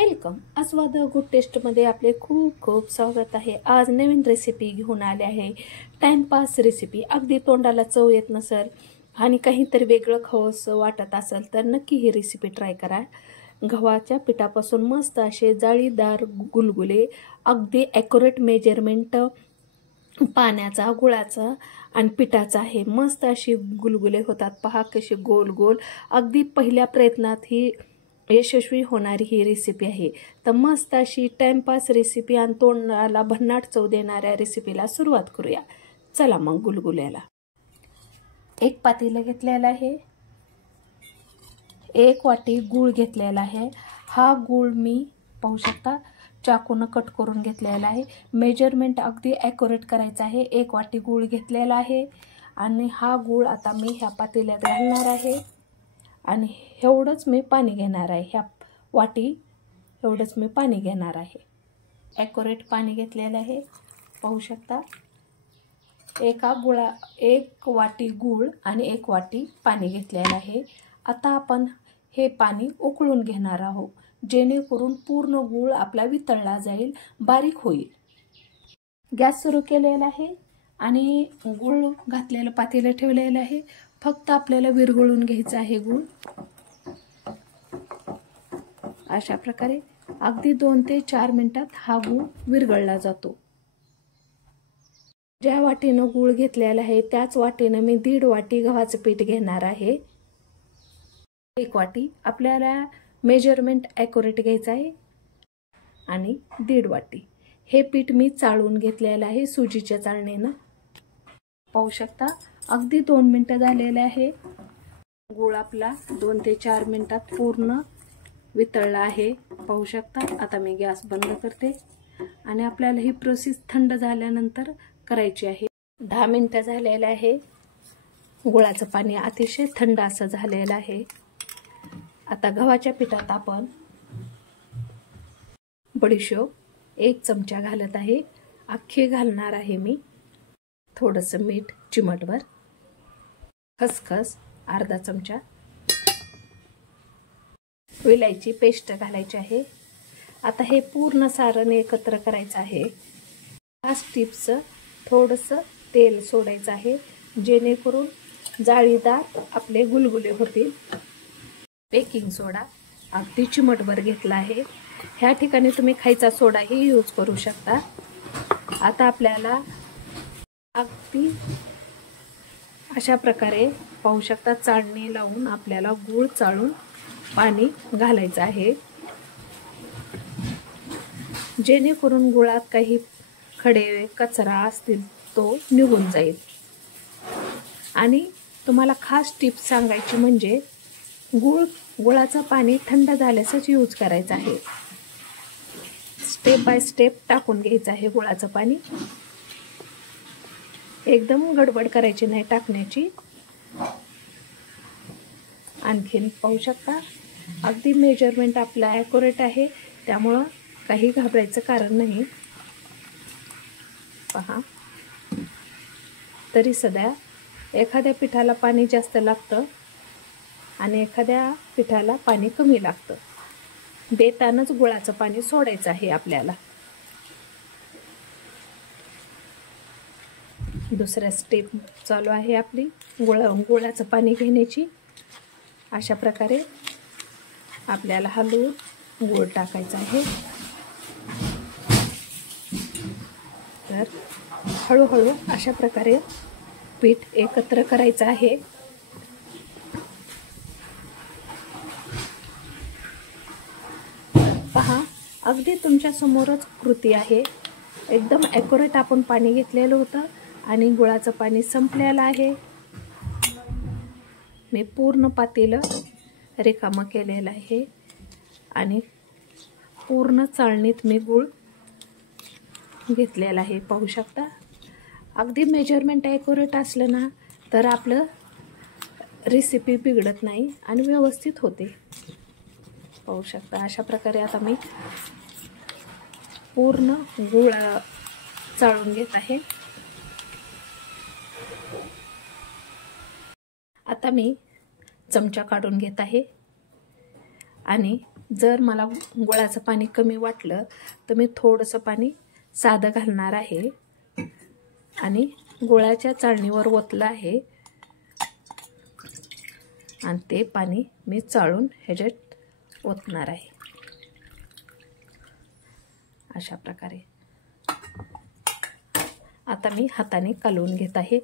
Welcome. आस्वाद good टेस्टमध्ये आपले खूप खूप स्वागत आहे. आज नवीन रेसिपी घेऊन आले आहे. Timepass recipe. अगदी तोंडाला चव येत नसेल आणि काहीतरी वेगळं खावंसं वाटत असेल तर नक्की ही रेसिपी ट्राय करा. गव्हाच्या पिठापासून मस्त असे जाळीदार गुलगुले, अगदी ॲक्युरेट मेजरमेंट पाण्याचा, गुळाचा आणि पिठाचा आहे. मस्त अशी गुलगुले होतात. पहा कशी गोल गोल. अगदी पहिल्या प्रयत्नात ही यशस्वी होणारी ही रेसिपी आहे. तर मस्त अशी टाइमपास रेसिपी आणि तोंडाला भन्नाट चव देणाऱ्या रेसिपीला सुरुवात करूया. चला मग गुलगुल्याला. एक पातेलं घेतलेलं आहे. 1 वाटी गूळ घेतलेला आहे. हा गूळ मी पाहू शकता चाकून कट करून घेतलेला आहे. मेजरमेंट अगदी ॲक्युरेट करायचं आहे. 1 वाटी गूळ घेतलेला आहे आणि हा गूळ आता मी ह्या पातेल्यात घालणार आहे आणि एवढंच मी पाणी घेणार आहे. ह्या वाटी एवढंच मी पाणी घेणार आहे. ॲक्युरेट पाणी घेतलेलं आहे. पाहू शकता 1 वाटी गूळ आणि 1 वाटी पाणी घेतलेलं आहे. आता आपण हे पाणी उकळून घेणार आहोत, जेणेकरून पूर्ण गूळ आपला वितळला जाईल, बारीक होईल. गॅस सुरू केलेला आहे आणि गूळ घातलेलं पातेलं ठेवलेलं आहे. फक्त आपल्याला विरघळून घ्यायचं आहे गूळ. अशा प्रकारे अगदी 2 ते 4 मिनिटात हा गूळ विरघळला जातो. ज्या वाटीनं गूळ घेतलेला आहे त्याच वाटीनं मी 1.5 वाटी गव्हाचं पीठ घेणार आहे. 1 वाटी आपल्याला मेजरमेंट ॲक्युरेट घ्यायचं आहे आणि 1.5 वाटी हे पीठ मी चाळून घेतलेलं आहे सुजीच्या चाळणीनं. पाहू शकता अगदी 2 मिनिटं झालेले आहे. गूळ आपला 2 ते 4 मिनिटात पूर्ण वितळला आहे. पाहू शकता. आता मी गॅस बंद करते आणि आपल्याला ही प्रोसेस थंड झाल्यानंतर करायची आहे. 10 मिनिटं झालेले आहे. गुळाचं पाणी अतिशय थंड असं झालेलं आहे. आता गव्हाच्या पिठात आपण बडीशोप 1 चमचा घालत आहे. अख्खी घालणार आहे मी. थोडंसं मीठ चिमटभर, खसखस अर्धा चमचा, विलायची पेस्ट घालायची आहे. आता हे पूर्ण सारण एकत्र करायचं आहे. खास टिप्स, थोडंसं तेल सोडायचं आहे जेणेकरून जाळीदार आपले गुलगुले होतील. बेकिंग सोडा अगदी चिमटभर घेतला आहे. ह्या ठिकाणी तुम्ही खायचा सोडाही यूज करू शकता. आता आपल्याला अगदी अशा प्रकारे पाहू शकता चाळणी लावून आपल्याला गूळ चाळून पाणी घालायचं आहे, जेणेकरून गुळात काही खडे कचरा असतील तो निघून जाईल. आणि तुम्हाला खास टिप्स सांगायची म्हणजे गुळाचं पाणी थंड झाल्यासच यूज करायचं आहे. स्टेप बाय स्टेप टाकून घ्यायचं आहे गुळाचं पाणी. एकदम गडबड करायची नाही टाकण्याची. आणखीन पाहू शकता अगदी मेजरमेंट आपलं ॲक्युरेट आहे, त्यामुळं काही घाबरायचं कारण नाही. पहा तरी सध्या एखाद्या पिठाला पाणी जास्त लागतं आणि एखाद्या पिठाला पाणी कमी लागतं. बेतानच गुळाचं पाणी सोडायचं आहे आपल्याला. दुसऱ्या स्टेप चालू आहे आपली गुळाचं पाणी घेण्याची. अशा प्रकारे आपल्याला हलवून गूळ टाकायचा आहे. तर हळूहळू अशा प्रकारे पीठ एकत्र करायचं आहे. पहा अगदी तुमच्या समोरच कृती आहे. एकदम ॲक्युरेट आपण पाणी घेतलेलं होतं आणि गुळाचं पाणी संपलेलं आहे. मी पूर्ण पातेलं रिकामं केलेलं आहे आणि पूर्ण चाळणीत मी गूळ घेतलेला आहे. पाहू शकता अगदी मेजरमेंट ॲक्युरेट असलं ना तर आपलं रेसिपी बिघडत नाही आणि व्यवस्थित होते. पाहू शकता अशा प्रकारे आता मी पूर्ण गूळ चाळून घेत आहे. आता मी चमचा काढून घेत आहे आणि जर मला गुळाचं पाणी कमी वाटलं तर मी थोडंसं पाणी साधं घालणार आहे आणि गुळाच्या चाळणीवर ओतलं आहे आणि ते पाणी मी चाळून ह्याच्यात ओतणार आहे अशा प्रकारे. आता मी हाताने कालवून घेत आहे.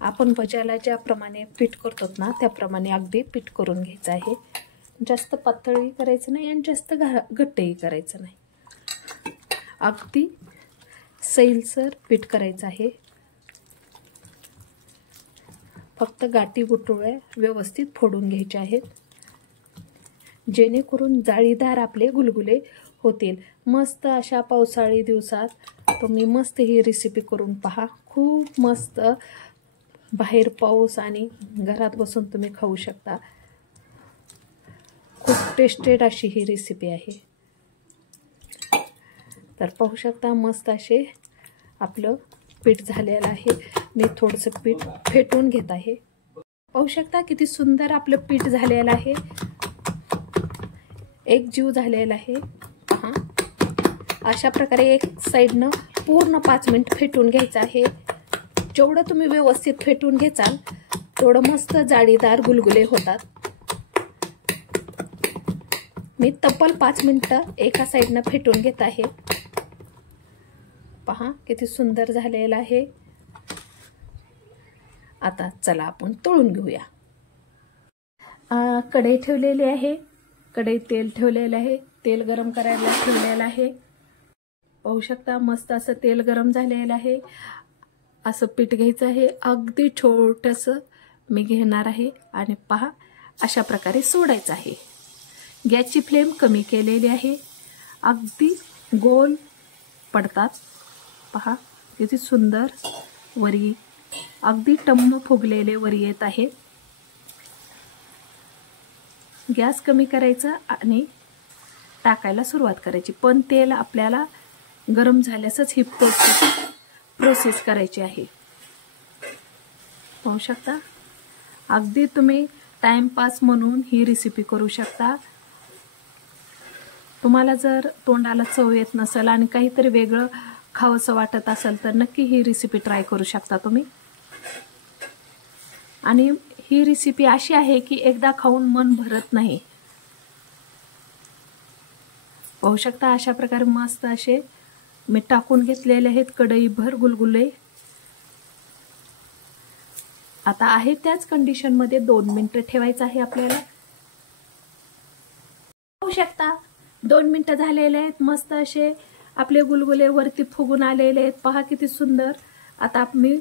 आपण भज्याला ज्याप्रमाणे पीठ करतो ना त्याप्रमाणे अगदी पीठ करून घ्यायचं आहे. जास्त पातळही करायचं नाही आणि जास्त घट्टही करायचं नाही. अगदी सैलसर पीठ करायचं आहे. फक्त गाठी गुठळ्या व्यवस्थित फोडून घ्यायचे आहेत जेणेकरून जाळीदार आपले गुलगुले होतील. मस्त अशा पावसाळी दिवसात तुम्ही मस्त ही रेसिपी करून पहा. खूप मस्त. बाहेर पाऊस आणि घरात बसून तुम्ही खाऊ शकता. खूप टेस्टेड अशी ही रेसिपी आहे. तर पाहू शकता मस्त असे आपलं पीठ झालेलं आहे. मी थोडंसं पीठ फेटून घेत आहे. पाहू शकता किती सुंदर आपलं पीठ झालेलं आहे. एक जीव झालेला आहे. हां, अशा प्रकारे एक साईडनं पूर्ण 5 मिनिट फेटून घ्यायचं आहे. जेवढं तुम्ही व्यवस्थित फेटून घ्याल तेवढं मस्त जाळीदार गुलगुले होतात. मी तब्बल 5 मिनिटं एका साईडनं फेटून घेत आहे. पहा किती सुंदर झालेलं आहे. आता चला आपण तळून घेऊया. कढई ठेवलेली आहे. कढईत तेल ठेवलेलं आहे. तेल गरम करायला ठेवलेलं आहे. पाहू शकता मस्त असं तेल गरम झालेलं आहे. असं पीठ घ्यायचं आहे. अगदी छोटंसं मी घेणार आहे आणि पहा अशा प्रकारे सोडायचं आहे. गॅसची फ्लेम कमी केलेली आहे. अगदी गोल पडतात. पहा किती सुंदर वरी अगदी टम्म फुगलेले वरी येत आहे. गॅस कमी करायचा आणि टाकायला सुरुवात करायची. पण तेल आपल्याला गरम झाल्यासच ही प्रोसेस करायची आहे. पाहू शकता अगदी तुम्ही टाइमपास म्हणून ही रेसिपी करू शकता. तुम्हाला जर तोंडाला चव येत नसेल आणि काहीतरी वेगळं खावंसं वाटत असेल तर नक्की ही रेसिपी ट्राय करू शकता तुम्ही. आणि ही रेसिपी अशी आहे की एकदा खाऊन मन भरत नाही. पाहू शकता अशा प्रकारे मस्त असे मी टाकून घेतलेले आहेत कढईभर गुलगुले. आता आहे त्याच कंडिशनमध्ये 2 मिनिटं ठेवायचं आहे आपल्याला. पाहू शकता 2 मिनिटं झालेले आहेत. मस्त असे आपले गुलगुले वरती फुगून आलेले आहेत. पहा किती सुंदर. आता मी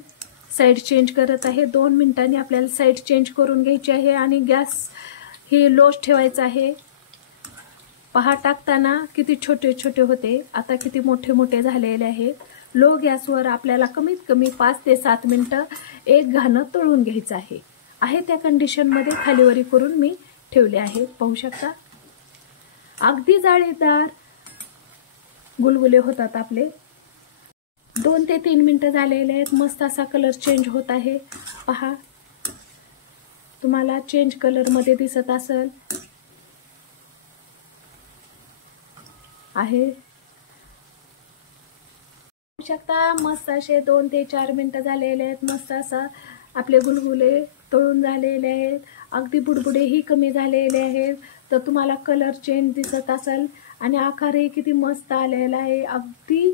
साईड चेंज करत आहे. 2 मिनिटांनी आपल्याला साईड चेंज करून घ्यायची आहे आणि गॅस हे लोच ठेवायचा आहे. पहा टाकताना किती छोटे छोटे होते, आता किती मोठे मोठे झालेले आहेत. लो गॅसवर आपल्याला कमीत कमी 5 ते 7 मिनिटं एक घाणं तळून घ्यायचं आहे त्या कंडिशनमध्ये खालीवरी करून मी ठेवले आहे. पाहू शकता अगदी जाळीदार गुलगुले होतात आपले. 2 ते 3 मिनिटं झालेले आहेत. मस्त असा कलर चेंज होत आहे. पहा तुम्हाला चेंज कलरमध्ये दिसत असेल आहे. पाहू शकता मस्त असे 2 ते 4 मिनिटं झालेले आहेत. मस्त असा आपले गुलगुले तळून झालेले आहेत. अगदी बुडबुडेही कमी झालेले आहेत. तर तुम्हाला कलर चेंज दिसत असेल आणि आकारही किती मस्त आलेला आहे. अगदी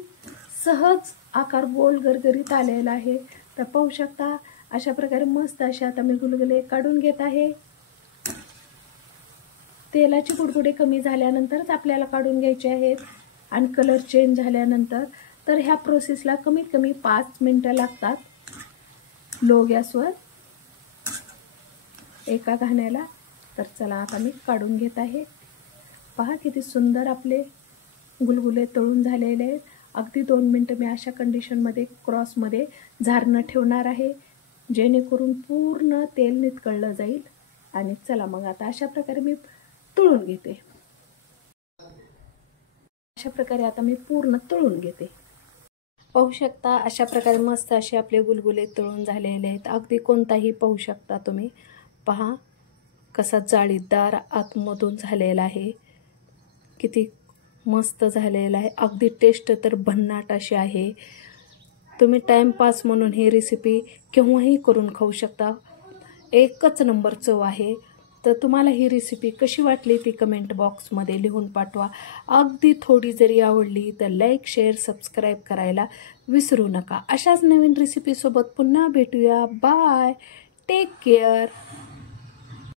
सहज आकार गोल गरगरीत आलेला आहे. तर पाहू शकता अशा प्रकारे मस्त असे आता मी गुलगुले काढून घेत आहे. तेलाची बुडबुडे कमी झाल्यानंतरच आपल्याला काढून घ्यायचे आहेत आणि कलर चेंज झाल्यानंतर. तर ह्या प्रोसेसला कमीत कमी 5 मिनिटं लागतात लो गॅसवर एका घाण्याला. तर चला आता मी काढून घेत आहे. पहा किती सुंदर आपले गुलगुले तळून झालेले आहेत. अगदी 2 मिनिटं मी अशा कंडिशनमध्ये क्रॉसमध्ये झारणं ठेवणार आहे जेणेकरून पूर्ण तेल नितळलं जाईल. आणि चला मग आता अशा प्रकारे मी तळून घेते. अशा प्रकारे आता मी पूर्ण तळून घेते. पाहू शकता अशा प्रकारे मस्त असे आपले गुलगुले तळून झालेले आहेत. अगदी कोणताही पाहू शकता तुम्ही. पहा कसा जाळीदार आतमधून झालेला आहे. किती मस्त झालेलं आहे. अगदी टेस्ट तर भन्नाट अशी आहे. तुम्ही टाईमपास म्हणून ही रेसिपी केव्हाही करून खाऊ शकता. एकच नंबर चव आहे. तर तुम्हाला ही रेसिपी कशी वाटली ती कमेंट बॉक्समध्ये लिहून पाठवा. अगदी थोडी जरी आवडली तर लाईक, शेअर, सबस्क्राईब करायला विसरू नका. अशाच नवीन रेसिपीसोबत पुन्हा भेटूया. Bye, take care.